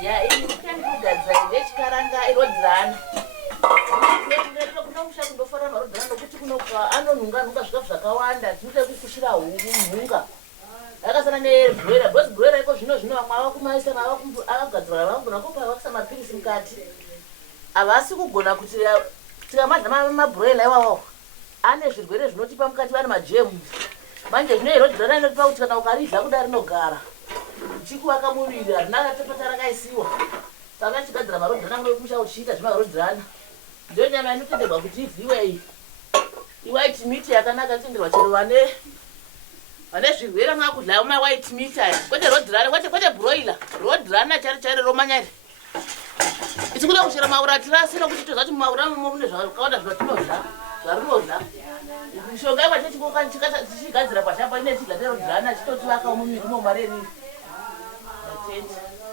Yeah, you can do that. Which karanga irodzana. Kuna musha kundofara marodzana nokuti kunoka anonhunga zvikafu zvakawanda zvinoita kufushira hunga. Yakasana nebwera, bhozi bwera iko zvino vamwe kumaisa akagadzira vamwe kupa vakisa mapirisi mukati. Havasi kugona kuti tikamadla mabroila iwawo ane zvirwere zvinotipa mukati vane majemu. Manje zvinoirodzana inotipa kuti kana ukaridla kudai rinogara. Chikuvaka muviri harina tapata rakaisiwa. Saka chigadzira marodzana kumusha uchiita zvemarodzana. Ndio nyama inotenderwa kuti ivhiwe iyi. White meat yakanaka tenderwa chero vane zvirwere mwakudla ma white meat aya. Kwete rodzana, kwete broiler. Rodzana chari romanyari. Ichikuda kuchera maurati sino kuti tozati maura mune zvakawanda zvatinodla. Zvarinodla. Mishonga yachikoka chigadzira pashapa ine chigadzira rodzana chitotivaka mumiri momareni. That's it.